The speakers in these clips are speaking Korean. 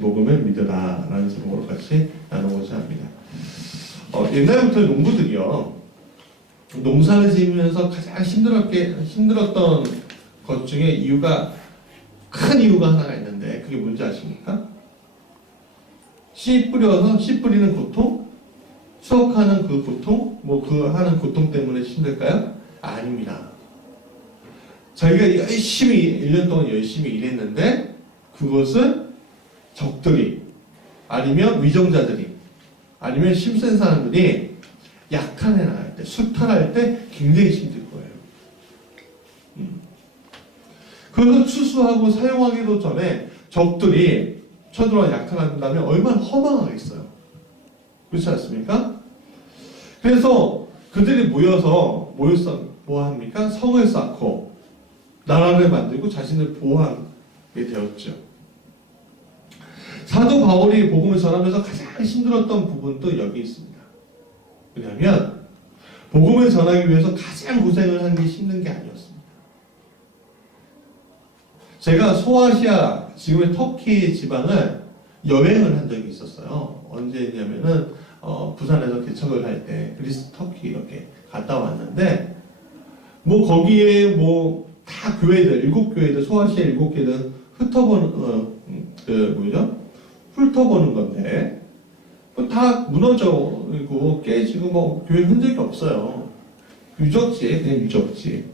복음을 믿으라 라는 제목으로 같이 나누고자 합니다. 옛날부터 농부들이요, 농사를 지으면서 가장 힘들었던 것 중에 큰 이유가 하나가 있는데, 그게 뭔지 아십니까? 씨 뿌리는 고통, 수확하는 그 고통, 하는 고통 때문에 힘들까요? 아닙니다. 자기가 열심히 1년 동안 열심히 일했는데 그것은 적들이, 아니면 위정자들이, 아니면 힘센 사람들이 약탈해 나갈 때, 수탈할 때 굉장히 힘들 거예요. 그래서 추수하고 사용하기도 전에 적들이 쳐들어와 약탈한다면 얼마나 허망하겠어요. 그렇지 않습니까? 그래서 그들이 모여서 뭐 합니까? 성을 쌓고 나라를 만들고 자신을 보호하게 되었죠. 사도 바울이 복음을 전하면서 가장 힘들었던 부분도 여기 있습니다. 왜냐하면 복음을 전하기 위해서 가장 고생을 한 게 힘든 게 아니었습니다. 제가 소아시아, 지금의 터키 지방을 여행을 한 적이 있었어요. 언제냐면은 부산에서 개척을 할 때 그리스, 터키 이렇게 갔다 왔는데, 거기에 다 교회들, 7교회들, 소아시아 7교회들 훑어보는 건데, 다 무너져고 깨지고 교회 흔적이 없어요. 유적지에 그냥 유적지.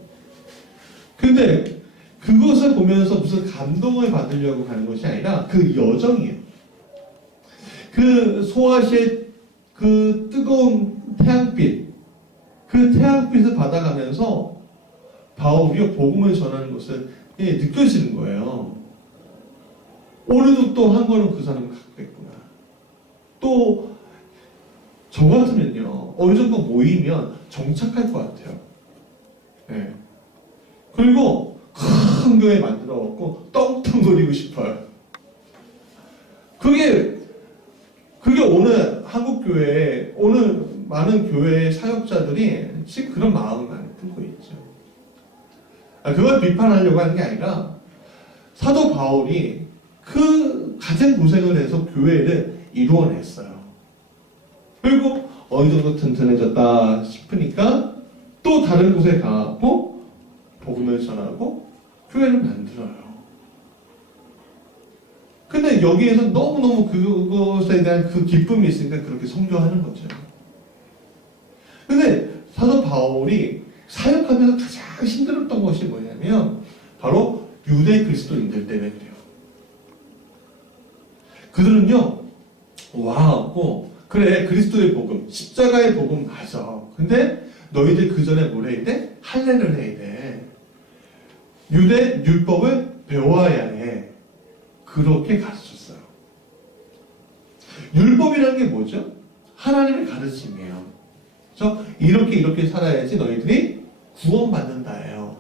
근데 그것을 보면서 무슨 감동을 받으려고 가는 것이 아니라 그 여정이에요. 그 소아시아의 그 뜨거운 태양빛, 그 태양빛을 받아가면서 바울이 복음을 전하는 것을 느껴지는 거예요. 오늘도 또 한 걸음 그 사람을 갖고 있구나. 또 저 같으면요, 어느 정도 모이면 정착할 것 같아요. 네. 그리고 큰 교회 만들어갖고 떵떵거리고 싶어요. 그게 오늘 한국교회, 오늘 많은 교회 사역자들이 지금 그런 마음을 많이 품고 있죠. 그걸 비판하려고 하는 게 아니라 사도 바울이 그 가장 고생을 해서 교회를 이루어냈어요. 그리고 어느 정도 튼튼해졌다 싶으니까 또 다른 곳에 가고 복음을 전하고 교회를 만들어요. 근데 여기에서 너무너무 그것에 대한 그 기쁨이 있으니까 그렇게 성교하는 거죠. 근데 사도 바울이 사역하면서 가장 힘들었던 것이 뭐냐면 바로 유대 그리스도인들 때문에 그래요. 그들은요, 그래, 그리스도의 복음, 십자가의 복음 맞아. 근데 너희들 그 전에 뭘 해야 돼? 할례를 해야 돼. 유대 율법을 배워야 해. 그렇게 가르쳤어요. 율법이라는 게 뭐죠? 하나님의 가르침이에요. 그래서 이렇게 살아야지 너희들이 구원받는다예요.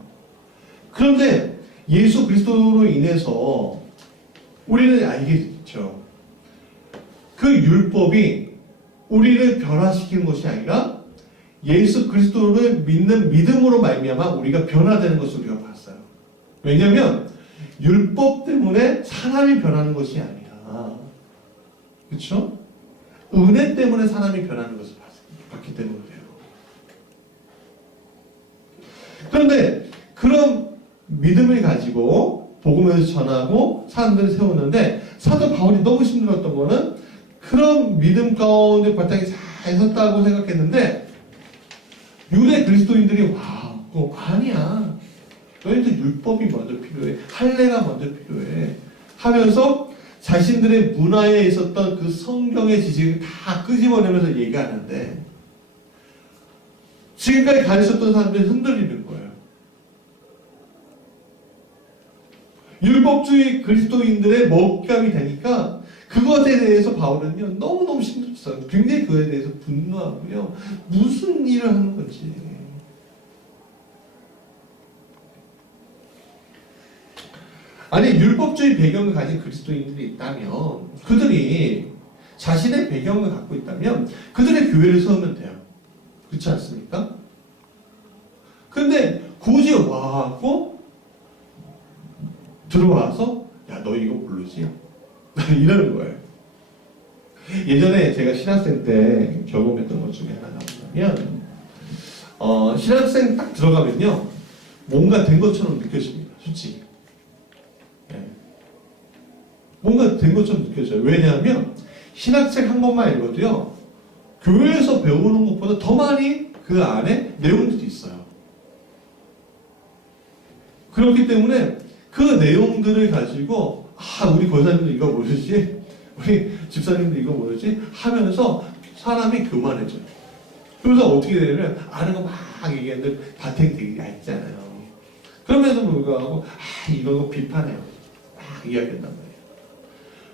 그런데 예수 그리스도로 인해서 우리는 알겠죠. 그 율법이 우리를 변화시키는 것이 아니라 예수 그리스도를 믿는 믿음으로 말미암아 우리가 변화되는 것을 우리가 봤어요. 왜냐하면 율법 때문에 사람이 변하는 것이 아니라, 그렇죠? 은혜 때문에 사람이 변하는 것을 봤기 때문에 그래요. 그런데 그런 믿음을 가지고 복음을 전하고 사람들을 세우는데, 사도 바울이 너무 힘들었던 거는 그런 믿음 가운데 바탕이 잘 섰다고 생각했는데, 유대 그리스도인들이 그거 아니야. 너희들 율법이 먼저 필요해. 할례가 먼저 필요해. 하면서 자신들의 문화에 있었던 그 성경의 지식을 다 끄집어내면서 얘기하는데, 지금까지 가르쳤던 사람들이 흔들리는 거예요. 율법주의 그리스도인들의 먹잇감이 되니까 그것에 대해서 바울은요, 너무너무 힘들었어요. 굉장히 그에 대해서 분노하고요. 무슨 일을 하는 건지. 아니, 율법주의 배경을 가진 그리스도인들이 있다면, 그들이 자신의 배경을 갖고 있다면 그들의 교회를 세우면 돼요. 그렇지 않습니까? 근데 굳이 와갖고 들어와서, 야, 너 이거 모르지? 이러는 거예요. 예전에 제가 신학생 때 경험했던 것 중에 하나가 뭐냐면, 신학생 딱 들어가면요, 뭔가 된 것처럼 느껴집니다. 솔직히. 네. 뭔가 된 것처럼 느껴져요. 왜냐하면, 신학책 한 권만 읽어도요, 교회에서 배우는 것보다 더 많이 그 안에 내용들이 있어요. 그렇기 때문에 그 내용들을 가지고, 우리 권사님도 이거 모르지? 우리 집사님도 이거 모르지? 하면서 사람이 교만해져요. 그래서 어떻게 되냐면, 아는 거 막 얘기하는데 바탕이 되게 얇잖아요. 그럼에도 불구하고, 이런 거 비판해요. 막 이야기한단 말이에요.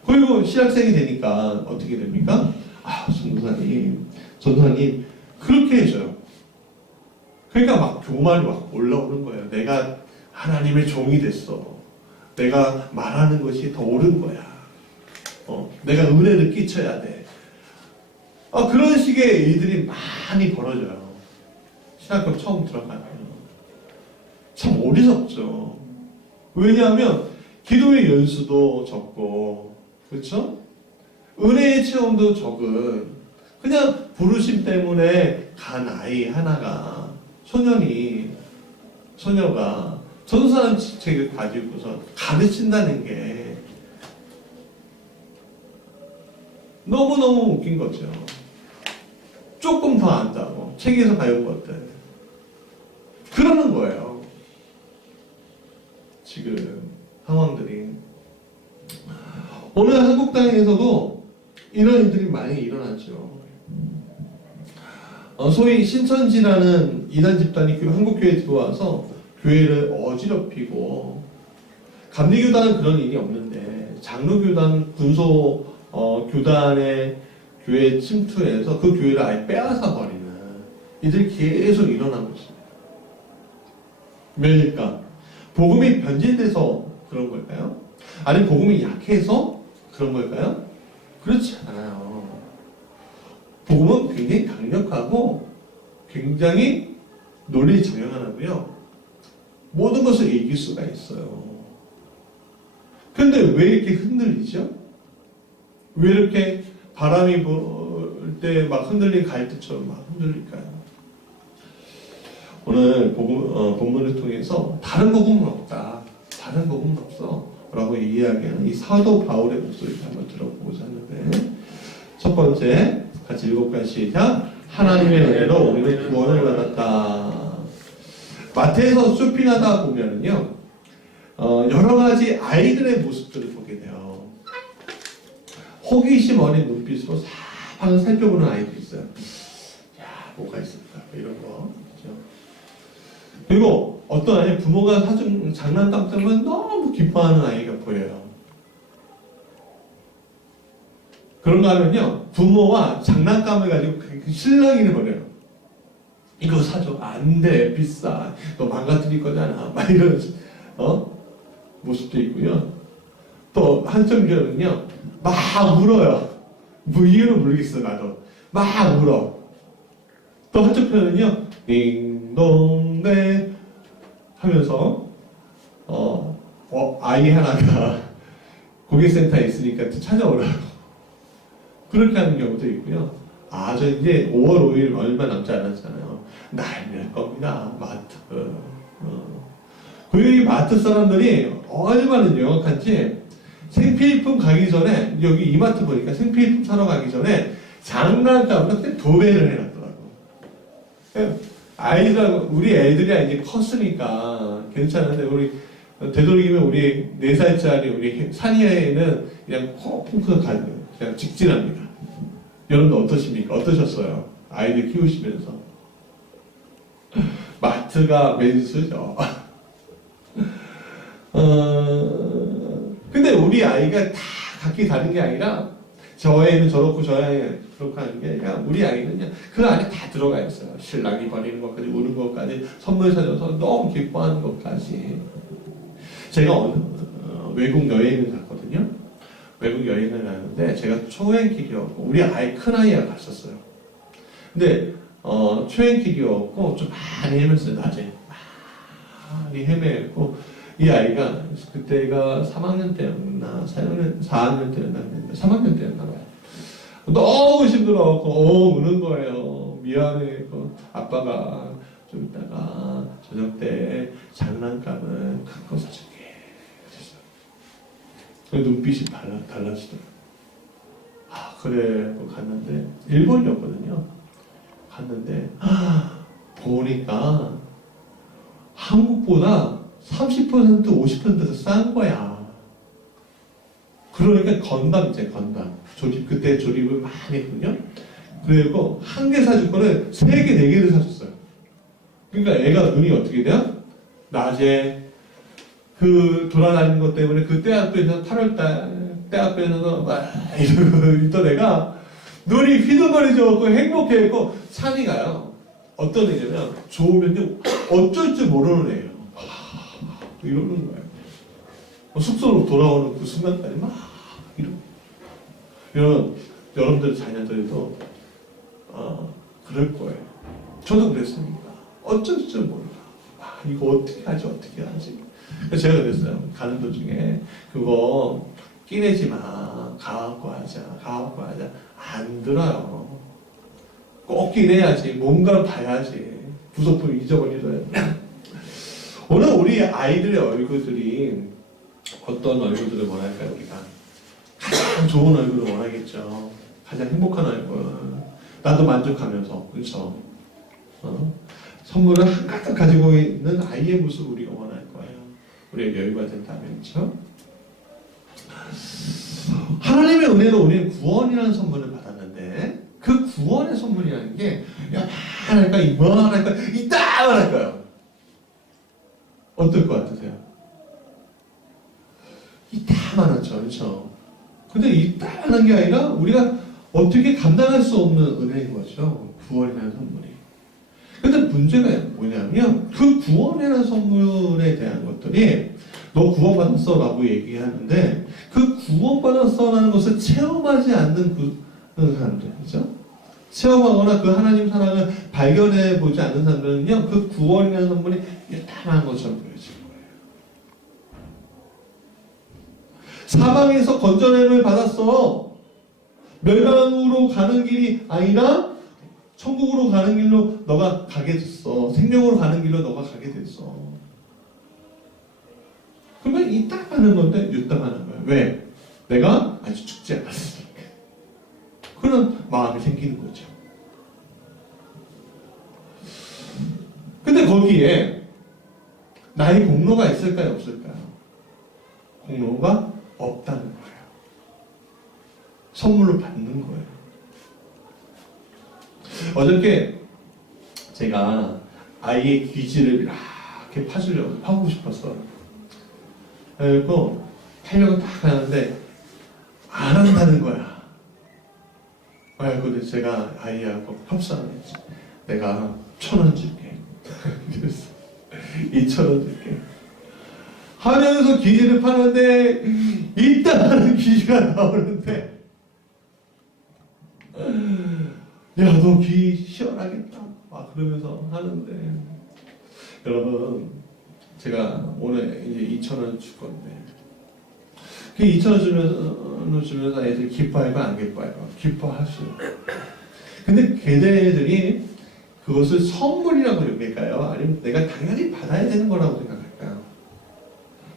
그리고 신학생이 되니까 어떻게 됩니까? 전도사님, 그렇게 해줘요. 그러니까 막 교만이 막 올라오는 거예요. 내가 하나님의 종이 됐어. 내가 말하는 것이 더 옳은 거야. 내가 은혜를 끼쳐야 돼. 그런 식의 일들이 많이 벌어져요. 신학교 처음 들어가면. 참 어리석죠. 왜냐하면 기도의 연수도 적고, 그렇죠? 은혜의 체험도 적은, 그냥 부르심 때문에 간 아이 하나가, 소녀가 전도사라는 책을 가지고서 가르친다는 게 너무너무 웃긴 거죠. 조금 더 안다고, 책에서 배운 것들. 그러는 거예요. 지금 상황들이. 오늘 한국 땅에서도 이런 일들이 많이 일어나죠. 소위 신천지라는 이단 집단이 한국교회에 들어와서 교회를 어지럽히고, 감리교단은 그런 일이 없는데 장로교단, 교단의 교회에 침투해서 그 교회를 아예 빼앗아 버리는 이들이 계속 일어나고 있습니다. 왜일까? 복음이 변질돼서 그런 걸까요? 아니면 복음이 약해서 그런 걸까요? 그렇지 않아요. 복음은 굉장히 강력하고 굉장히 논리 정연하고요. 모든 것을 이길 수가 있어요. 그런데 왜 이렇게 흔들리죠? 왜 이렇게 바람이 불 때 막 흔들린 갈대처럼 막 흔들릴까요? 오늘 본문을 통해서 다른 복음은 없다. 다른 복음은 없어. 라고 이야기하는 이 사도 바울의 목소리를 한번 들어보고자 하는데, 첫 번째, 같이 읽어볼까요? 시작. 하나님의 은혜로 우리는 구원을 받았다. 마태에서 쇼핑하다 보면은요, 여러 가지 아이들의 모습들을 보게 돼요. 호기심 어린 눈빛으로 싹 살펴보는 아이들이 있어요. 야, 뭐가 있을까? 이런 거. 그렇죠? 그리고 어떤 아이 부모가 사준 장난감 때문에 너무 기뻐하는 아이가 보여요. 그런가 하면요, 부모와 장난감을 가지고 실랑이를 벌여요. 이거 사줘. 안 돼. 비싸. 너 망가뜨릴 거잖아. 막 이런, 모습도 있고요. 또, 한쪽 교회는요, 막 울어요. 뭐, 이유는 모르겠어, 나도. 막 울어. 또 한쪽 편은요, 띵동네 하면서, 아이 하나가 고객센터에 있으니까 또 찾아오라고. 그렇게 하는 경우도 있고요. 저 이제 5월 5일 얼마 남지 않았잖아요. 난리날 겁니다. 마트. 그리고 이 마트 사람들이 얼마나 영악한지, 생필품 가기 전에, 여기 이마트 보니까 생필품 사러 가기 전에 장난감을 그때 도배를 해놨더라고. 우리 애들이 이제 컸으니까 괜찮은데, 우리 되도록이면 우리 4살짜리 우리 산이애는 그냥 펑크 가는, 그냥 직진합니다. 여러분도 어떠십니까? 어떠셨어요? 아이들 키우시면서. 마트가 맨수죠. 근데 우리 아이가 다 각기 다른 게 아니라, 저 애는 저렇고 저 애는 그렇고 하는 게 아니라, 우리 아이는요, 그 안에 다 들어가 있어요. 신랑이 버리는 것까지, 우는 것까지, 선물 사줘서 너무 기뻐하는 것까지. 제가 외국 여행을 갔거든요. 외국 여행을 가는데, 제가 초행길이었고, 우리 아이, 큰아이가 갔었어요. 근데, 초행길이었고, 좀 많이 헤맸어요, 낮에. 많이 헤매고, 이 아이가 그때가 3학년 때였나 4학년 때였나 3학년 때였나 봐요. 너무 힘들어갖고 우는 거예요. 미안해. 아빠가 좀 이따가 저녁 때 장난감은 큰 거 사줄게. 그래서 눈빛이 달라지더라고요. 아 그래 갔는데 일본이었거든요. 갔는데 보니까 한국보다 30% 50%더 싼 거야. 그러니까 건담이제 건담 조립 그때 조립을 많이 했거든요. 그리고 한 개 사줄 거를 3개 4개를 사줬어요. 그러니까 애가 눈이 어떻게 돼요? 낮에 그 돌아다니는 것 때문에 그 떼학교에서 8월달 떼학교에서 막 이러고 있던 애가 눈이 휘둥거리죠. 행복해했고 산이 가요. 어떤 애냐면 좋으면요 어쩔 줄 모르는 애예요. 이러는 거예요. 숙소로 돌아오는 그 순간까지 막 이런 여러분들 자녀들도 그럴 거예요. 저도 그랬으니까 어쩔 줄 몰라. 이거 어떻게 하지? 그래서 제가 그랬어요. 가는 도중에 그거 끼내지 마. 가갖고 하자. 안 들어요. 꼭 끼내야지. 뭔가를 봐야지. 부속품 잊어버리더라도. 오늘 우리 아이들의 얼굴들이 어떤 얼굴들을 원할까요? 우리가 가장 좋은 얼굴을 원하겠죠. 가장 행복한 얼굴. 나도 만족하면서 그렇죠. 선물을 한가득 가지고 있는 아이의 모습을 우리가 원할 거예요. 우리가 여유가 된다면 그렇죠. 하나님의 은혜로 우리는 구원이라는 선물을 받았는데 그 구원의 선물이라는 게 야만할까 이만할까 이따만할까요? 어떨 것 같으세요? 이따만하죠, 그렇죠? 근데 이따만한 게 아니라 우리가 어떻게 감당할 수 없는 은혜인 거죠. 구원이라는 선물이. 근데 문제가 뭐냐면 그 구원이라는 선물에 대한 것들이 너 구원받았어 라고 얘기하는데 그 구원받았어 라는 것을 체험하지 않는 그 사람들, 그죠? 체험하거나 그 하나님 사랑을 발견해 보지 않는 사람들은요, 그 구원이라는 선물이 일단한 것처럼 보여지는 거예요. 사방에서 건져냄을 받았어. 멸망으로 가는 길이 아니라 천국으로 가는 길로 너가 가게 됐어. 생명으로 가는 길로 너가 가게 됐어. 그러면 이딱 하는 건데 유딱 하는 거예요. 왜? 내가 아직 죽지 않았으니까. 그런 마음이 생기는 거죠. 근데 거기에 나의 공로가 있을까요? 없을까요? 공로가 없다는 거예요. 선물로 받는 거예요. 어저께 제가 아이의 귀지를 이렇게 파고 싶었어요. 그래서 하려고 딱 하는데 안 한다는 거야. 근데 제가 아이하고 협상을 했지. 내가 1,000원 줄게. 그래서 2,000원 줄게. 하면서 귀지를 파는데 일단 귀지가 나오는데 야, 너 귀 시원하겠다. 막 그러면서 하는데 여러분 제가 오늘 이제 2,000원 줄 건데 그 2,000원 주면서 애들이 기뻐할까 안 기뻐할까? 기뻐하시죠. 근데 걔네들이 그것을 선물이라고 여길까요? 아니면 내가 당연히 받아야 되는 거라고 생각할까요?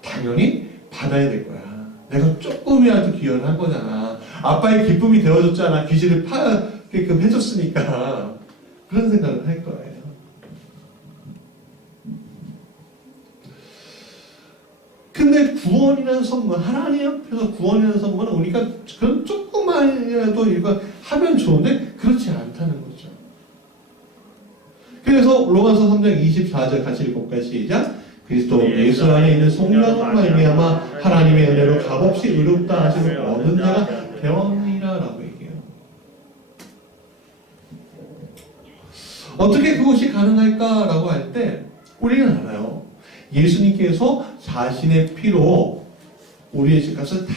당연히 받아야 될 거야. 내가 조금이라도 기여를 한 거잖아. 아빠의 기쁨이 되어줬잖아. 귀지를 파게끔 해줬으니까. 그런 생각을 할 거예요. 근데 구원이라는 선물, 하나님 앞에서 구원이라는 선물은 우리가 그런 조금만이라도 이거 하면 좋은데 그렇지 않다는 거죠. 그래서 로마서 3장 24절 같이 읽어볼까요? 시작. 그리스도 예수 안에 있는 성령으로 말미암아 하나님의 은혜로 값없이 의롭다 하시는 얻은 자가 되었느니라 라고 얘기해요. 어떻게 그것이 가능할까라고 할 때 우리는 알아요. 예수님께서 자신의 피로 우리의 죄값을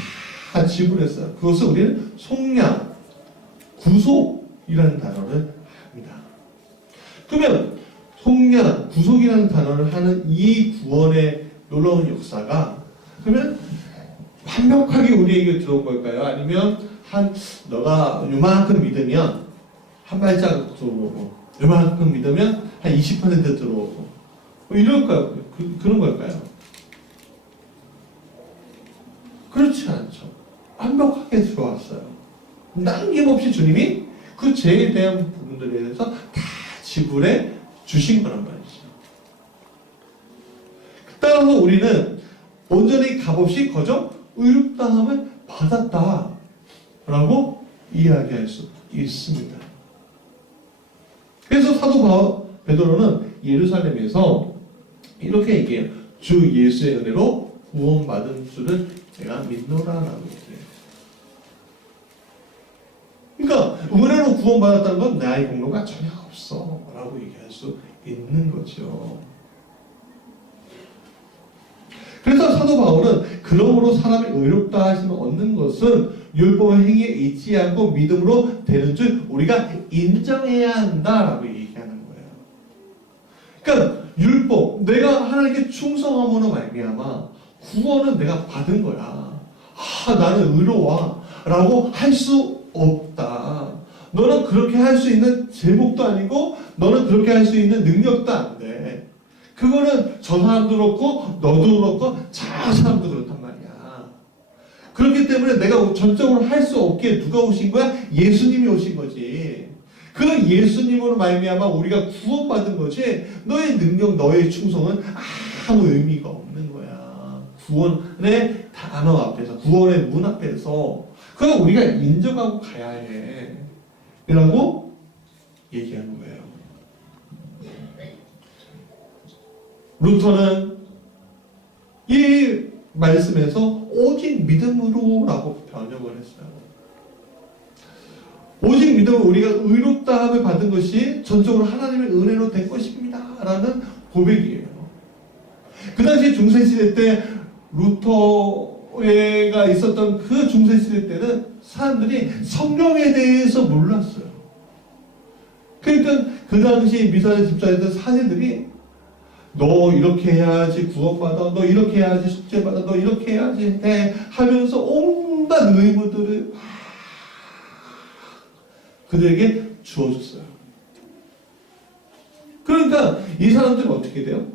다 지불했어요. 그것을 우리는 속량, 구속이라는 단어를 합니다. 그러면 속량, 구속이라는 단어를 하는 이 구원의 놀라운 역사가 그러면 완벽하게 우리에게 들어온 걸까요? 아니면 너가 요만큼 믿으면 한 발자국 들어오고 요만큼 믿으면 한 20% 들어오고 이럴까요? 그런 걸까요? 그렇지 않죠. 완벽하게 들어왔어요. 남김없이 주님이 그 죄에 대한 부분들에 대해서 다 지불해 주신 거란 말이죠. 따라서 우리는 온전히 값없이 거저 의롭다함을 받았다라고 이야기할 수 있습니다. 그래서 사도 베드로는 예루살렘에서 이렇게 얘기해요. 주 예수의 은혜로 구원받은 줄을 내가 믿노라라고 얘기해요. 그러니까 은혜로 구원받았다는 건 나의 공로가 전혀 없어 라고 얘기할 수 있는 거죠. 그래서 사도 바울은 그러므로 사람이 의롭다 하심을 얻는 것은 율법의 행위에 있지 않고 믿음으로 되는 줄 우리가 인정해야 한다라고 얘기하는 거예요. 그러니까 율법, 내가 하나님께 충성함으로 말미암아 구원은 내가 받은 거야. 나는 의로워 라고 할 수 없다. 너는 그렇게 할 수 있는 제목도 아니고 너는 그렇게 할 수 있는 능력도 안 돼. 그거는 저 사람도 그렇고 너도 그렇고 저 사람도 그렇단 말이야. 그렇기 때문에 내가 전적으로 할 수 없게 누가 오신 거야? 예수님이 오신 거지. 그 예수님으로 말미암아 우리가 구원받은 거지 너의 능력, 너의 충성은 아무 의미가 없는 거야. 구원의 단어 앞에서, 구원의 문 앞에서 그걸 우리가 인정하고 가야 해 라고 얘기하는 거예요. 루터는 이 말씀에서 오직 믿음으로 라고 번역을 했어요. 오직 믿음은 우리가 의롭다함을 받은 것이 전적으로 하나님의 은혜로 된 것입니다 라는 고백이에요. 그 당시 중세시대 때 루터가 있었던 그 중세시대 때는 사람들이 성경에 대해서 몰랐어요. 그러니까 그 당시 미사에 집사했던 사제들이 너 이렇게 해야지 구원받아, 너 이렇게 해야지 숙제받아, 너 이렇게 해야지 해 하면서 온갖 의무들을 그들에게 주어줬어요. 그러니까 이 사람들은 어떻게 돼요?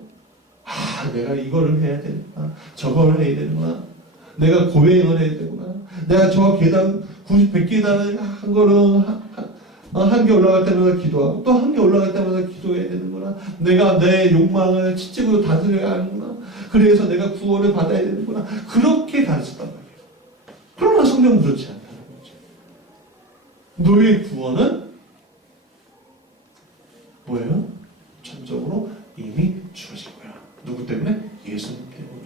내가 이거를 해야 되는구나, 저거를 해야 되는구나, 내가 고행을 해야 되구나, 내가 저 계단 100계단을 한 거는 한 개 올라갈 때마다 기도하고 또 한 개 올라갈 때마다 기도해야 되는구나, 내가 내 욕망을 지적으로 다스려야 하는구나, 그래서 내가 구원을 받아야 되는구나, 그렇게 가르쳤단 말이에요. 그러나 성경은 그렇지 않다는 거죠. 너의 구원은 뭐예요? 전적으로 이미 주어진 거야. 누구 때문에? 예수님 때문에.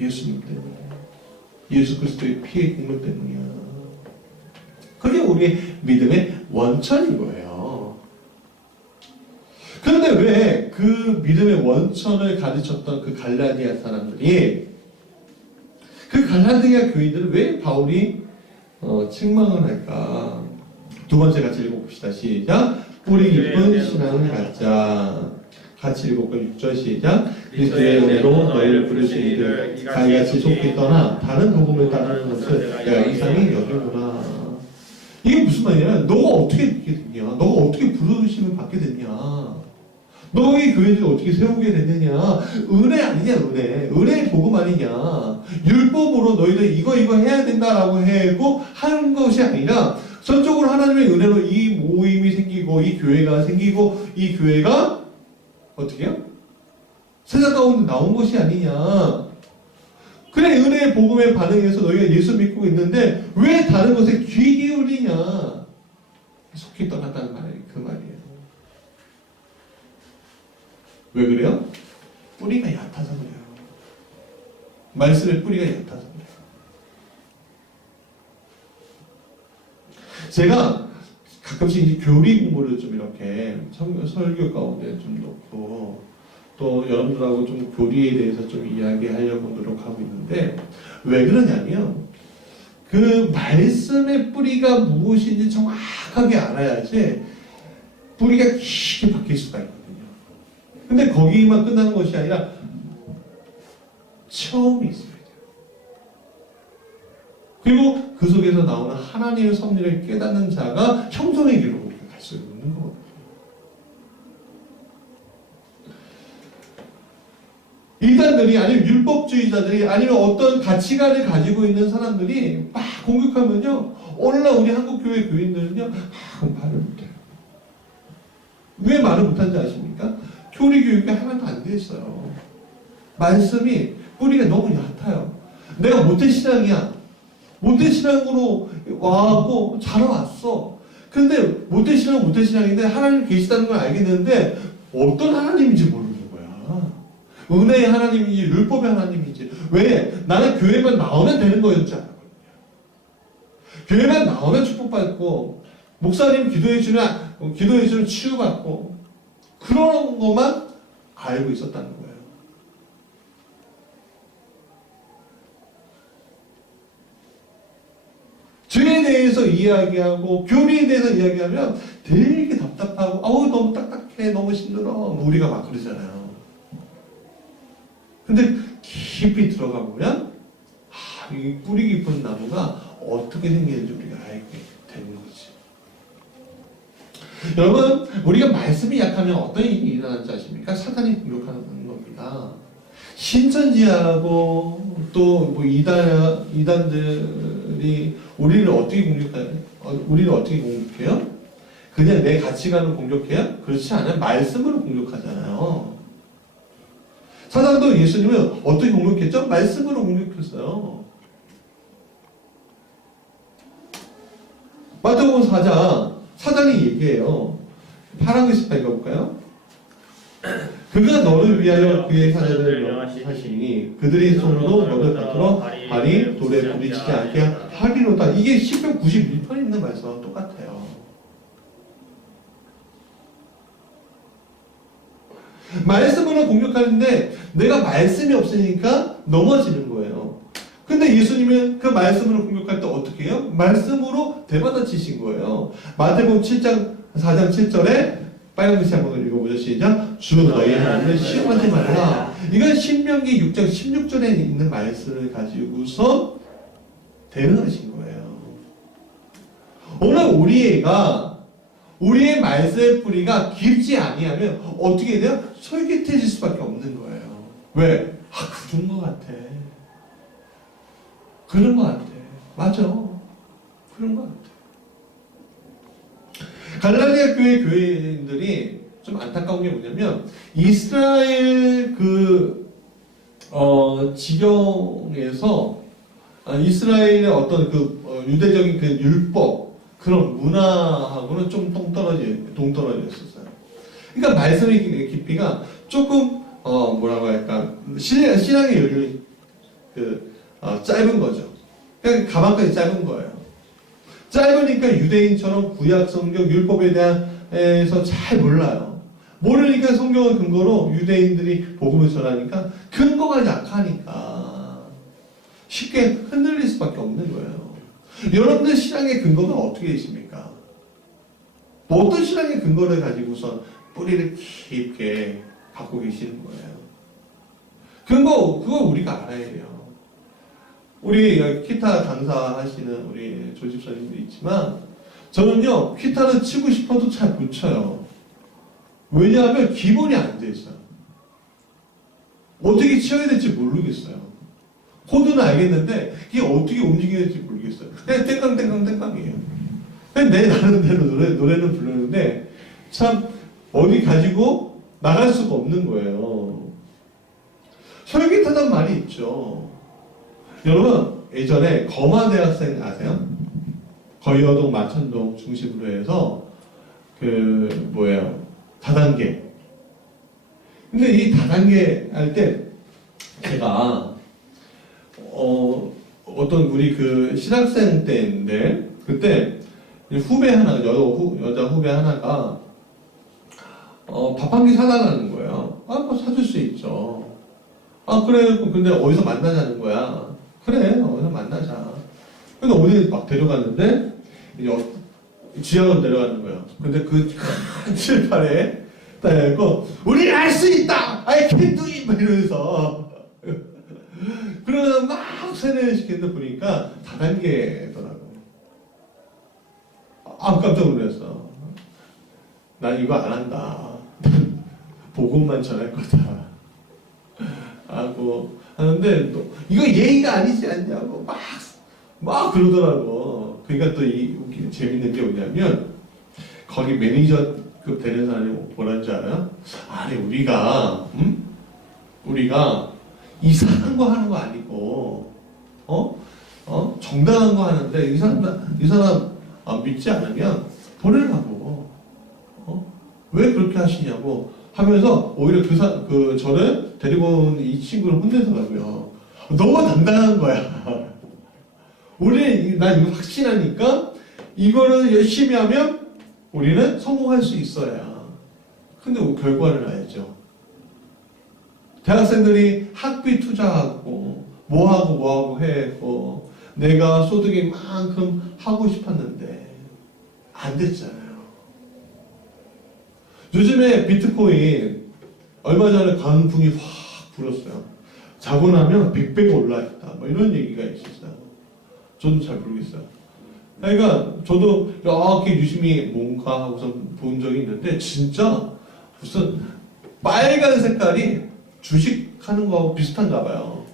예수님 때문에. 예수 그리스도의 피의 공로 때문이야. 그게 우리의 믿음의 원천인 거예요. 그런데 왜 그 믿음의 원천을 가르쳤던 그 갈라디아 사람들이, 그 갈라디아 교인들은 왜 바울이 책망을 할까? 두 번째 같이 읽어봅시다. 시작. 뿌리 깊은 신앙을 갖자. 같이 읽어볼까? 6절 시작. 그리스도의 은혜로 너희를 부르신 이들 가이같이 속히 떠나 다른 복음을 따르는 것을 내가 이상히 여기구나. 이게 무슨 말이냐? 너가 어떻게 믿게 됐냐? 너가 어떻게 부르심을 받게 됐냐? 너희 교회를 어떻게 세우게 됐느냐? 은혜 아니냐? 은혜의 복음 아니냐? 율법으로 너희들 이거 해야 된다라고 해고 하는 것이 아니라 전적으로 하나님의 은혜로 이 모임이 생기고 이 교회가 생기고 이 교회가 어떻게 해요? 세상 가운데 나온 것이 아니냐? 그래, 은혜의 복음에 반응해서 너희가 예수 믿고 있는데 왜 다른 것에 귀 기울이냐? 속히 떠났다는 말이 그 말이에요. 왜 그래요? 뿌리가 얕아서 그래요. 말씀의 뿌리가 얕아서 그래요. 제가 가끔씩 이제 교리 공부를 좀 이렇게 설교 가운데 좀 놓고 또 여러분들하고 좀 교리에 대해서 좀 이야기하려고 노력하고 있는데, 왜 그러냐면 그 말씀의 뿌리가 무엇인지 정확하게 알아야지 뿌리가 깊게 박힐 수가 있거든요. 근데 거기만 끝나는 것이 아니라 체험이 있어야 돼요. 그리고 그 속에서 나오는 하나님의 섭리를 깨닫는 자가 형성의 길로 우리가 갈 수 있는 거거든요. 이단들이 아니면 율법주의자들이 아니면 어떤 가치관을 가지고 있는 사람들이 막 공격하면요, 오늘날 우리 한국교회 교인들은요 말을 못해요. 왜 말을 못하는지 아십니까? 교리교육이 하나도 안 돼 있어요. 말씀이 뿌리가 너무 얕아요. 내가 모태 신앙이야. 모태 신앙으로 와갖고 자라왔어. 근데 모태 신앙인데 하나님 계시다는 걸 알겠는데 어떤 하나님인지 모르는 거야. 은혜의 하나님인지 율법의 하나님인지. 왜? 나는 교회만 나오면 되는 거였지 않았거든요. 교회만 나오면 축복받고 목사님 기도해주면 치유받고 그런 것만 알고 있었다는 거예요. 죄에 대해서 이야기하고 교리에 대해서 이야기하면 되게 답답하고 너무 딱딱해 너무 힘들어 우리가 막 그러잖아요. 근데 깊이 들어가 보면 이 뿌리 깊은 나무가 어떻게 생기는지 우리가 알게 되는 거지. 여러분, 우리가 말씀이 약하면 어떤 일이 일어나는지 아십니까? 사단이 공격하는 겁니다. 신천지하고 또 뭐 이단들이 우리를 어떻게 공격해요? 그냥 내 가치관을 공격해요? 그렇지 않아요. 말씀으로 공격하잖아요. 사단도 예수님을 어떻게 공격했죠? 말씀으로 공격했어요. 마태복음 4장 사단이 얘기해요. 파란 글씨 읽어볼까요? 그가 너를 위하여 그의 사자들을 명하시니 그들의 손으로 너를 곁으로 발이 돌에 부딪히지 않게 하리로다. 이게 시편 91편에 있는 말씀과 똑같아요. 말씀으로 공격하는데 내가 말씀이 없으니까 넘어지는 거예요. 근데 예수님은 그 말씀으로 공격할 때 어떻게 해요? 말씀으로 대받아치신 거예요. 마태복음 4장 7절에 빨간 글씨 한번 읽어보죠. 시작. 주 너희 하나님을 시험하지 말라. 이건 신명기 6장 16절에 있는 말씀을 가지고서 대응하신 거예요. 오늘 우리의 말씀의 뿌리가 깊지 아니하면 어떻게 돼요? 솔깃해질 수밖에 없는 거예요. 왜? 그런 것 같아. 그런 것 같아. 맞아. 그런 것 같아. 갈라디아 교회 교인들이 좀 안타까운 게 뭐냐면 이스라엘 지경에서 이스라엘의 어떤 유대적인 율법 그런 문화하고는 좀 동떨어져 있었어요. 그러니까 말씀의 깊이가 조금 뭐라고 할까 신앙의 여력이 짧은 거죠. 그러니까 가방까지 짧은 거예요. 짧으니까 유대인처럼 구약 성경 율법에 대해서 잘 몰라요. 모르니까 성경을 근거로 유대인들이 복음을 전하니까 근거가 약하니까 쉽게 흔들릴 수밖에 없는 거예요. 여러분들 신앙의 근거가 어떻게 있습니까? 뭐 어떤 신앙의 근거를 가지고서 뿌리를 깊게 갖고 계시는 거예요. 그거 우리가 알아야 돼요. 우리 기타 강사하시는 우리 조집사님도 있지만 저는요 기타를 치고 싶어도 잘 못 쳐요. 왜냐하면 기본이 안 돼 있어요. 어떻게 쳐야 될지 모르겠어요. 코드는 알겠는데 이게 어떻게 움직여야 될지 모르겠어요. 그냥 땡깡이에요. 그냥 내 나름대로 노래는 부르는데 참 어디 가지고 나갈 수가 없는 거예요. 설기타단 말이 있죠. 여러분 예전에 거마대학생 아세요? 거여동 마천동 중심으로 해서 다단계. 근데 이 다단계 할 때 제가 어떤 우리 신학생 때인데 그때 후배 하나 여자 후배 하나가 밥 한 끼 사달라는 거예요. 뭐 사줄 수 있죠. 그래. 근데 어디서 만나자는 거야. 그래, 어디서 만나자. 근데 어디 막 데려갔는데, 이제 지하로 내려가는 거예요. 근데 큰 칠판에 딱 해갖고, 우리는 알 수 있다! I can do it! 막 이러면서. 세뇌를 시키는데 보니까 다단계더라고. 깜짝 놀랐어. 난 이거 안 한다. 복음만 전할 거다. 하고 하는데 또 이거 예의가 아니지 않냐고 막 그러더라고. 그러니까 또 재밌는 게 뭐냐면 거기 매니저급 되는 사람이 뭐라는 줄 알아요? 아니 우리가 이상한 거 하는 거 아니고 정당한 거 하는데 이 사람 믿지 않으면 보내라고. 왜 그렇게 하시냐고 하면서 오히려 저를 데리고 온 이 친구를 혼내더라고요. 너무 당당한 거야. 난 이거 확신하니까 이거를 열심히 하면 우리는 성공할 수 있어야. 근데 결과를 알죠. 대학생들이 학비 투자하고 뭐하고 했고 내가 소득이 만큼 하고 싶었는데 안 됐잖아요. 요즘에 비트코인 얼마 전에 강풍이 확 불었어요. 자고 나면 100배가 올라있다. 뭐 이런 얘기가 있었어요. 저도 잘 모르겠어요. 그러니까 저도 이렇게 유심히 뭔가 하고서 본 적이 있는데 진짜 무슨 빨간 색깔이 주식하는 거하고 비슷한가 봐요.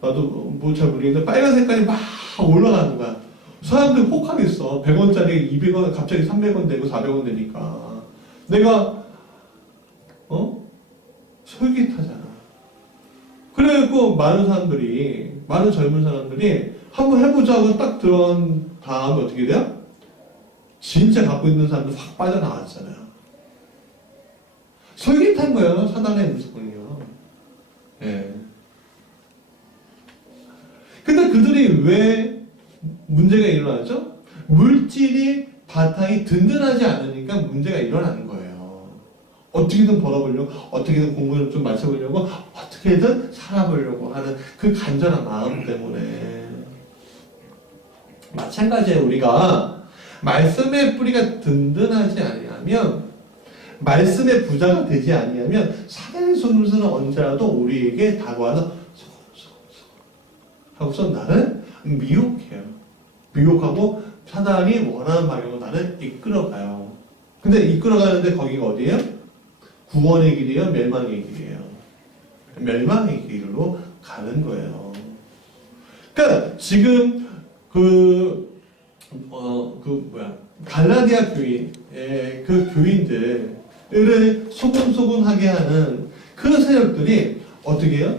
나도 뭐 잘 모르겠는데 빨간 색깔이 막 올라가는 거야. 사람들 혹하겠어. 100원짜리 200원 갑자기 300원 되고 400원 되니까. 내가 솔깃하잖아. 그래갖고 많은 젊은 사람들이 한번 해보자고 딱 들어온 다음에 어떻게 돼요? 진짜 갖고 있는 사람들 확 빠져나왔잖아요. 솔깃한 거예요. 사단의 음식은요. 예. 근데 그들이 왜 문제가 일어나죠? 물질이 바탕이 든든하지 않으니까 문제가 일어나는 거예요. 어떻게든 벌어보려고, 어떻게든 공부를 좀 맞춰보려고, 어떻게든 살아보려고 하는 그 간절한 마음 때문에. 마찬가지예요. 우리가 말씀의 뿌리가 든든하지 아니하면, 말씀의 부자가 되지 아니하면 사단의 속임수는 언제라도 우리에게 다가와서 하고서 나는 미혹해요. 미혹하고 사단이 원하는 방향으로 나는 이끌어가요. 근데 이끌어가는데 거기가 어디예요? 구원의 길이에요? 멸망의 길이에요? 멸망의 길로 가는 거예요. 그러니까 지금 갈라디아 교인, 그 교인들을 소곤소곤하게 하는 그 세력들이 어떻게 해요?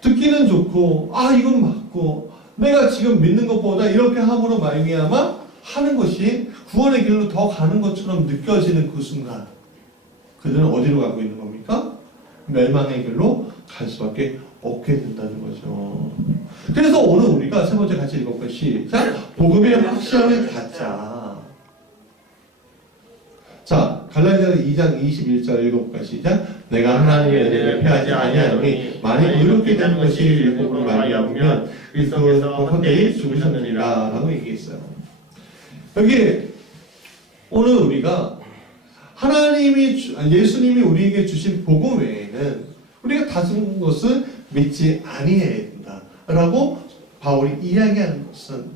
듣기는 좋고, 이건 맞고, 내가 지금 믿는 것보다 이렇게 함으로 말미암아 하는 것이 구원의 길로 더 가는 것처럼 느껴지는 그 순간, 그들은 어디로 가고 있는 겁니까? 멸망의 길로 갈 수밖에 없게 된다는 거죠. 그래서 오늘 우리가 세 번째 같이 읽어볼 시작. 복음의 확신을 갖자. 자, 갈라디아 2장 21절 읽어볼까요? 시작. 내가 하나님의 은혜를 패하지 아니하노니 만일 의롭게 되는 것이 율법으로 말미암으면 그리스도께서 헛되이 죽으셨느니라 라고 얘기했어요. 여기 오늘 우리가 예수님이 우리에게 주신 복음 외에는 우리가 다른 것을 믿지 아니해야 된다 라고 바울이 이야기하는 것은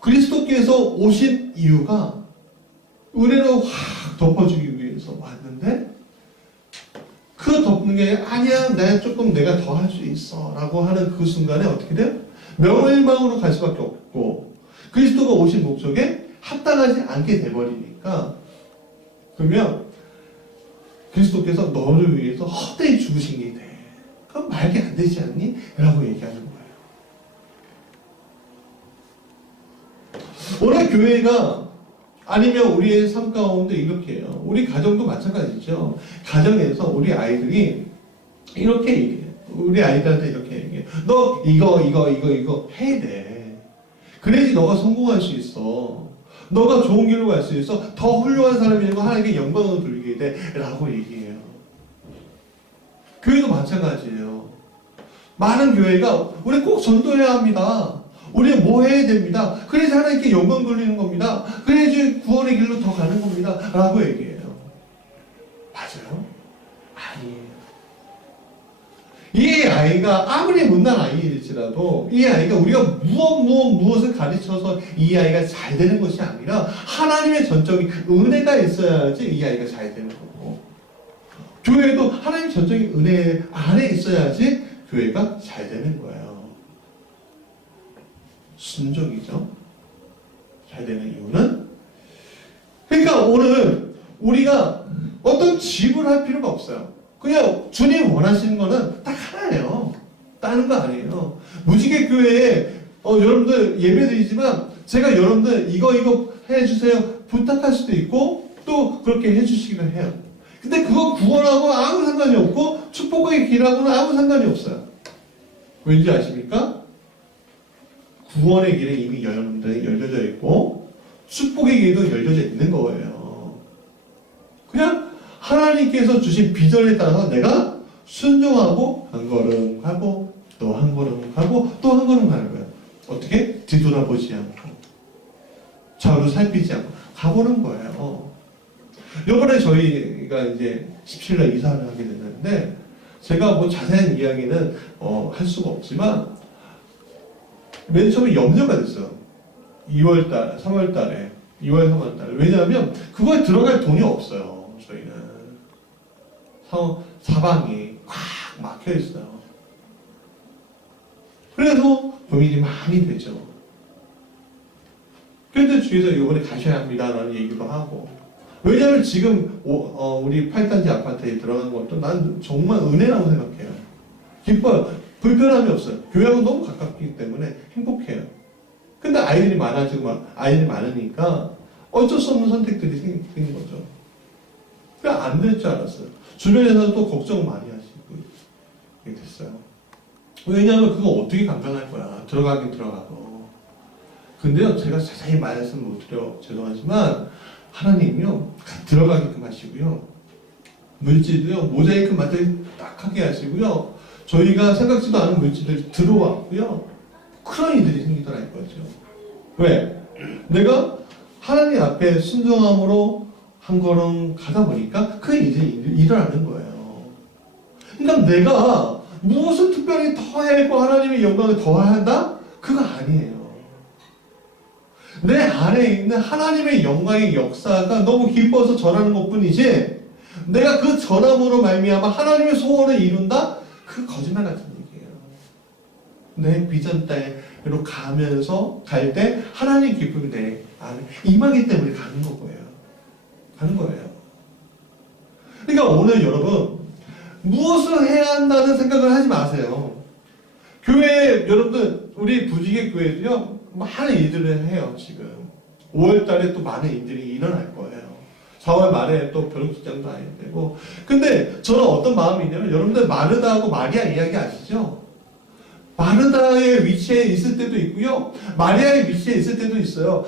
그리스도께서 오신 이유가 은혜로 확 덮어주기 위해서 왔는데 그 덮는 게 아니야 내가 더 할 수 있어 라고 하는 그 순간에 어떻게 돼요? 멸망으로 갈 수밖에 없고 그리스도가 오신 목적에 합당하지 않게 돼버리니까 그러면 그리스도께서 너를 위해서 헛되이 죽으신 게 돼. 그럼 말이 안 되지 않니? 라고 얘기하는 거예요. 오늘 교회가 아니면 우리의 삶 가운데 이렇게 해요. 우리 가정도 마찬가지죠. 가정에서 우리 아이들이 이렇게 얘기해요. 우리 아이들한테 이렇게 얘기해요. 너 이거 해야 돼. 그래야지 너가 성공할 수 있어. 너가 좋은 길로 갈 수 있어. 더 훌륭한 사람이 되고 하나님께 영광을 돌리게 돼. 라고 얘기해요. 교회도 마찬가지예요. 많은 교회가 우리 꼭 전도해야 합니다. 우리 뭐 해야 됩니다. 그래야지 하나님께 영광 돌리는 겁니다. 그래야지 구원의 길로 더 가는 겁니다. 라고 얘기해요. 맞아요? 아니에요. 이 아이가 아무리 못난 아이일지라도 이 아이가 우리가 무엇을 가르쳐서 이 아이가 잘 되는 것이 아니라 하나님의 전적인 은혜가 있어야지 이 아이가 잘 되는 거고, 교회도 하나님의 전적인 은혜 안에 있어야지 교회가 잘 되는 거예요. 순종이죠. 잘 되는 이유는, 그러니까 오늘 우리가 어떤 지불할 필요가 없어요. 그냥 주님 원하시는 거는 딱 하나예요. 다른 거 아니에요. 무지개 교회에 여러분들 예배 드리지만 제가 여러분들 이거 해주세요 부탁할 수도 있고 또 그렇게 해주시기도 해요. 근데 그거 구원하고 아무 상관이 없고 축복의 길하고는 아무 상관이 없어요. 왠지 아십니까? 구원의 길에 이미 여러분들이 열려져 있고 축복의 길도 열려져 있는 거예요. 그냥 하나님께서 주신 비전에 따라서 내가 순종하고 한 걸음 하고 또 한 걸음 하고 또 한 걸음 가는 거예요. 어떻게? 뒤돌아보지 않고 좌우로 살피지 않고 가보는 거예요. 이번에 저희가 이제 17일 이사를 하게 됐는데 제가 뭐 자세한 이야기는 할 수가 없지만 맨 처음에 염려가 됐어요. 2월달, 3월달에 2월, 3월달에. 왜냐하면 그거에 들어갈 돈이 없어요. 저희는 사방이 꽉 막혀 있어요. 그래서 고민이 많이 되죠. 그런데 주위에서 이번에 가셔야 합니다라는 얘기도 하고, 왜냐하면 지금 우리 8단지 아파트에 들어가는 것도 난 정말 은혜라고 생각해요. 기뻐요. 불편함이 없어요. 교회하고 너무 가깝기 때문에 행복해요. 근데 아이들이 많으니까 어쩔 수 없는 선택들이 생기는 거죠. 그냥 안 될 줄 알았어요. 주변에서도 또 걱정 많이 하시고 이렇게 됐어요. 왜냐하면 그거 어떻게 감당할 거야. 들어가긴 들어가고. 근데요, 제가 자세히 말씀 못 드려 죄송하지만 하나님이요 들어가게끔 하시고요, 물질도요 모자이크 딱 하게 하시고요, 저희가 생각지도 않은 물질들이 들어왔고요, 그런 일들이 생기더라는 거죠. 왜? 내가 하나님 앞에 순종함으로 한 걸음 가다 보니까 그 일이 일어나는 거예요. 그러니까 내가 무엇을 특별히 더하고 하나님의 영광을 더한다? 그거 아니에요. 내 안에 있는 하나님의 영광의 역사가 너무 기뻐서 전하는 것뿐이지, 내가 그 전함으로 말미암아 하나님의 소원을 이룬다? 그 거짓말 같은 얘기예요. 내 비전대로 가면서 갈 때 하나님의 기쁨이 내 안에 임하기 때문에 가는 거예요. 가는 거예요. 그러니까 오늘 여러분 무엇을 해야 한다는 생각을 하지 마세요. 교회 여러분들 우리 부지개 교회도요 많은 일들을 해요. 지금 5월달에 또 많은 일들이 일어날 거예요. 4월 말에 또 결혼식장도 해야 되고. 근데 저는 어떤 마음이 있냐면, 여러분들 마르다하고 마리아 이야기 아시죠? 마르다의 위치에 있을 때도 있고요, 마리아의 위치에 있을 때도 있어요.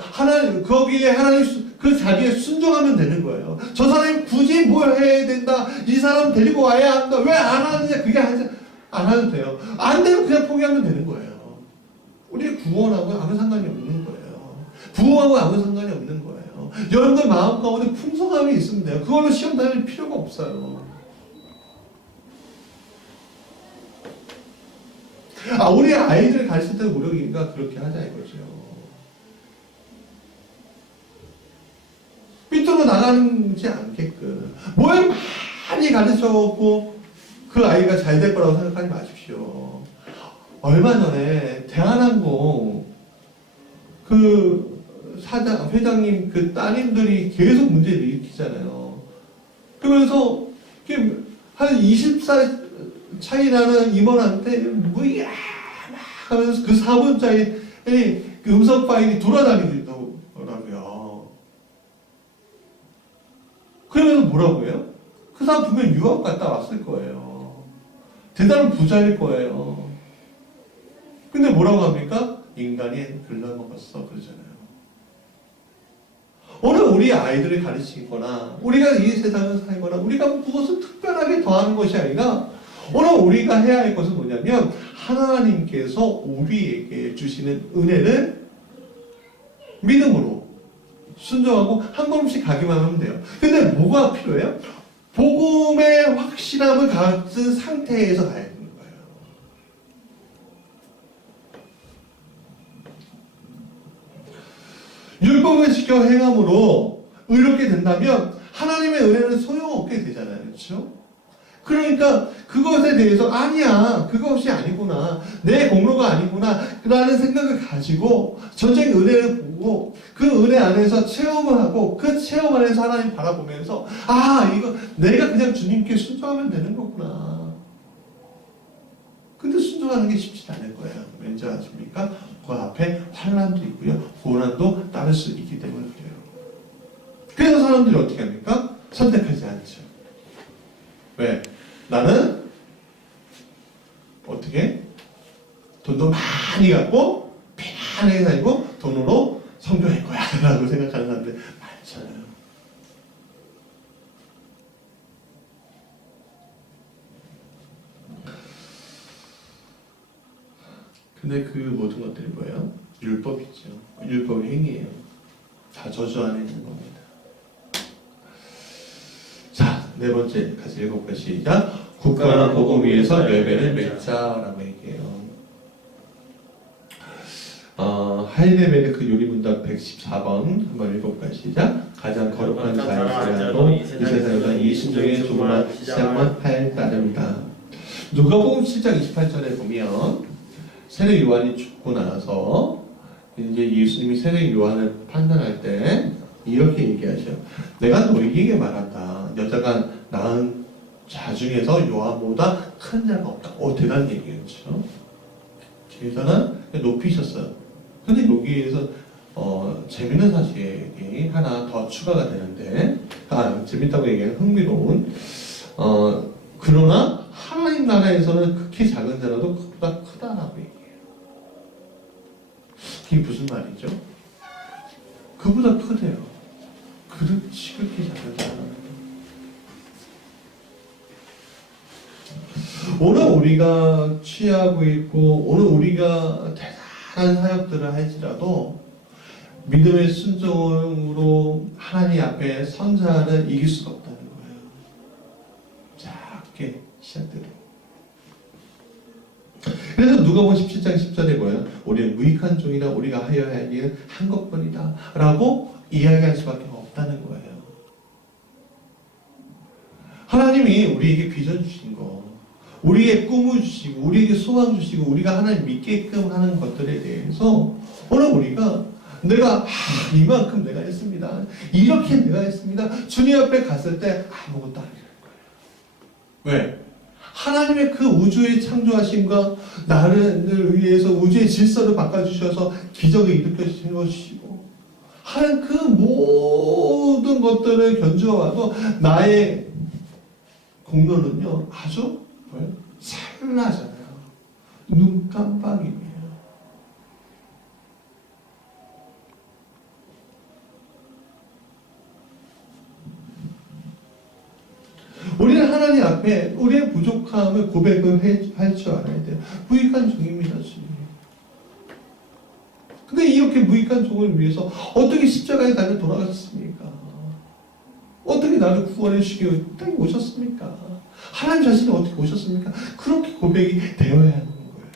거기에 하나님 그 자리에 순종하면 되는 거예요. 저 사람이 굳이 뭘 해야 된다, 이 사람 데리고 와야 한다, 왜 안 하느냐, 그게 안 해도 돼요. 안 되면 그냥 포기하면 되는 거예요. 우리 구원하고 아무 상관이 없는 거예요. 부흥하고 아무 상관이 없는 거예요. 여러분들 마음 가운데 풍성함이 있으면 돼요. 그걸로 시험 다닐 필요가 없어요. 우리 아이들을 가르칠 때 노력이니까 그렇게 하자 이거죠. 삐뚤어 나가지 않게끔 뭘 많이 가르쳐갖고 그 아이가 잘 될 거라고 생각하지 마십시오. 얼마 전에 대한항공 회장님 그 따님들이 계속 문제를 일으키잖아요. 그러면서 한 20살 차이 나는 임원한테 뭐야 막 하면서 그 4분짜리 그 음성 파일이 돌아다니더라고요. 그러면서 뭐라고 해요? 그 사람 분명 유학 갔다 왔을 거예요. 대단한 부자일 거예요. 근데 뭐라고 합니까? 인간이 글러먹었어 그러잖아요. 오늘 우리 아이들을 가르치거나 우리가 이 세상을 살거나 우리가 무엇을 특별하게 더하는 것이 아니라, 오늘 우리가 해야 할 것은 뭐냐면 하나님께서 우리에게 주시는 은혜를 믿음으로 순종하고 한 걸음씩 가기만 하면 돼요. 근데 뭐가 필요해요? 복음의 확실함을 가진 상태에서 가야 되는 거예요. 율법을 지켜 행함으로 의롭게 된다면 하나님의 은혜는 소용없게 되잖아요. 그렇죠? 그러니까 그것에 대해서 아니야, 그것이 아니구나, 내 공로가 아니구나 라는 생각을 가지고 전적인 은혜를 보고 그 은혜 안에서 체험을 하고 그 체험 안에서 하나님 바라보면서 이거 내가 그냥 주님께 순종하면 되는 거구나. 근데 순종하는 게 쉽지 않을 거예요. 왠지 아십니까? 그 앞에 환난도 있고요, 고난도 따를 수 있기 때문에 그래요. 그래서 사람들이 어떻게 합니까? 선택하지 않죠. 왜? 나는 어떻게? 돈도 많이 갖고 편안하게 살고 돈으로 성공할 거야 라고 생각하는 사람들 많잖아요. 근데 그 모든 것들이 뭐예요? 율법이죠. 율법 행위예요. 다 저주 안에 있는 겁니다. 자, 네 번째 같이 읽어볼까요? 시작. 국가나 복음 위에서 열매를 맺자라고 얘기해요. 하이데베르 그 요리문답 114번 한번 읽어볼까요? 시작. 가장 거룩한 자이시라도 이 세상에서 이 신중의 조그만 시작만 할 따름이다. 누가복음 7장 28절에 보면 세례 요한이 죽고 나서 이제 예수님이 세례 요한을 판단할 때 이렇게 얘기하셔요. 내가 너희에게 말한다. 여자가 낳은 자 중에서 요한보다 큰 자가 없다. 대단한 얘기였죠. 그래서는 높이셨어요. 근데 여기에서 재밌는 사실이 하나 더 추가가 되는데, 재밌다고 얘기하는 흥미로운, 그러나 하나님 나라에서는 극히 작은 자라도 그보다 크다라고 얘기해요. 그게 무슨 말이죠? 그보다 크대요. 그렇지, 극히 작은 자라는. 오늘 우리가 취하고 있고, 오늘 우리가 대단한 사역들을 할지라도, 믿음의 순종으로 하나님 앞에 선자를 이길 수가 없다는 거예요. 작게 시작되도록. 그래서 누가복음 17장 10절에 뭐예요? 우리는 무익한 종이라 우리가 하여야 할 일은 한 것뿐이다 라고 이야기할 수밖에 없다는 거예요. 하나님이 우리에게 비전 주신 거, 우리에게 꿈을 주시고 우리에게 소망 주시고 우리가 하나님 믿게끔 하는 것들에 대해서 오늘 우리가 내가 이만큼 내가 했습니다, 이렇게 내가 했습니다, 주님 앞에 갔을 때 아무것도 아니라는 거예요. 왜? 하나님의 그 우주의 창조하심과 나를 위해서 우주의 질서를 바꿔주셔서 기적을 일으켜 주시고 하는 그 모든 것들을 견주어와도 나의 공로는요 아주 찰나잖아요. 눈 깜빡임이에요. 우리는 하나님 앞에 우리의 부족함을 고백을 할 줄 알아야 돼요. 무익한 종입니다, 주님. 근데 이렇게 무익한 종을 위해서 어떻게 십자가에 달려 돌아가셨습니까? 어떻게 나를 구원해 주시기 위해 땅에 오셨습니까? 하나님 자신이 어떻게 오셨습니까? 그렇게 고백이 되어야 하는 거예요.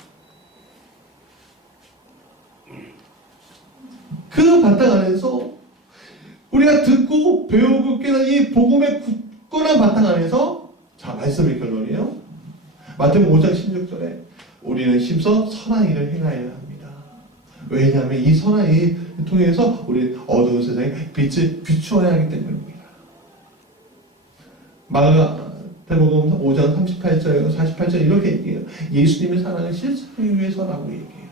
그 바탕 안에서 우리가 듣고 배우고 깨달은 이 복음의 굳건한 바탕 안에서, 자, 말씀의 결론이에요. 마태복음 5장 16절에 우리는 힘써 선한 일을 행하여야 합니다. 왜냐하면 이 선한 일을 통해서 우리 어두운 세상에 빛을 비추어야 하기 때문입니다. 마태복음 5장 38절, 48절 이렇게 얘기해요. 예수님의 사랑을 실천하기 위해서라고 얘기해요.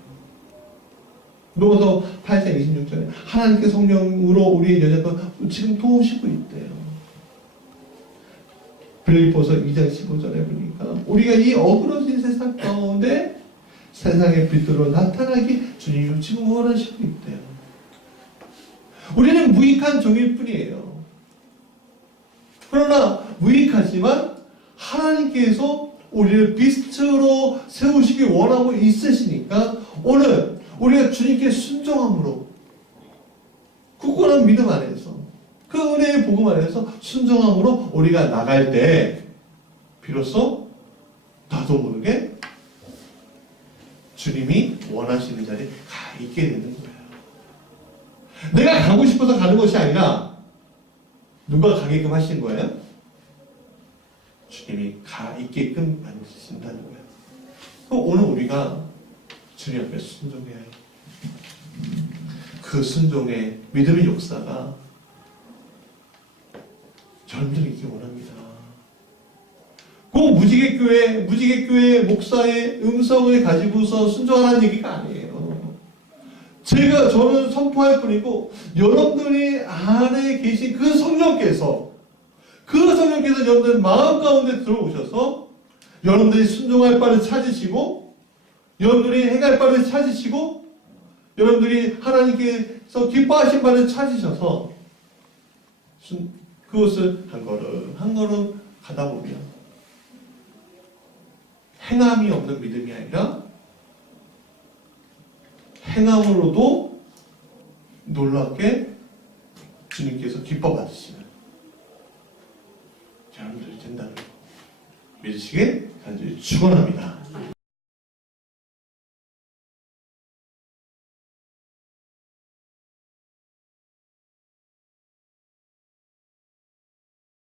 로마서 8장 26절에 하나님께 성령으로 우리의 연약을 지금 도우시고 있대요. 빌립보서 2장 15절에 보니까 우리가 이 어그러진 세상 가운데 세상의 빛으로 나타나기 주님이 지금 원하시고 있대요. 우리는 무익한 종일 뿐이에요. 그러나 무익하지만 하나님께서 우리를 빛으로 세우시기 원하고 있으시니까 오늘 우리가 주님께 순종함으로, 굳건한 믿음 안에서, 그 은혜의 복음 안에서 순종함으로 우리가 나갈 때 비로소 나도 모르게 주님이 원하시는 자리에 가 있게 되는 거예요. 내가 가고 싶어서 가는 것이 아니라 누가 가게끔 하신 거예요? 주님이 가 있게끔 만드신다는 거예요. 그럼 오늘 우리가 주님 앞에 순종해야 해요. 그 순종의 믿음의 역사가 여러분들이 있기 원합니다. 꼭 무지개교회 목사의 음성을 가지고서 순종하라는 얘기가 아니에요. 저는 선포할 뿐이고, 여러분들이 안에 계신 그 성령께서 여러분들 마음 가운데 들어오셔서, 여러분들이 순종할 바를 찾으시고, 여러분들이 행할 바를 찾으시고, 여러분들이 하나님께서 기뻐하신 바를 찾으셔서, 그것을 한 걸음 가다 보면, 행함이 없는 믿음이 아니라, 행함으로도 놀랍게 주님께서 기뻐 받으시는 여러분들이 된다는 거 믿으시길 간절히 축원합니다.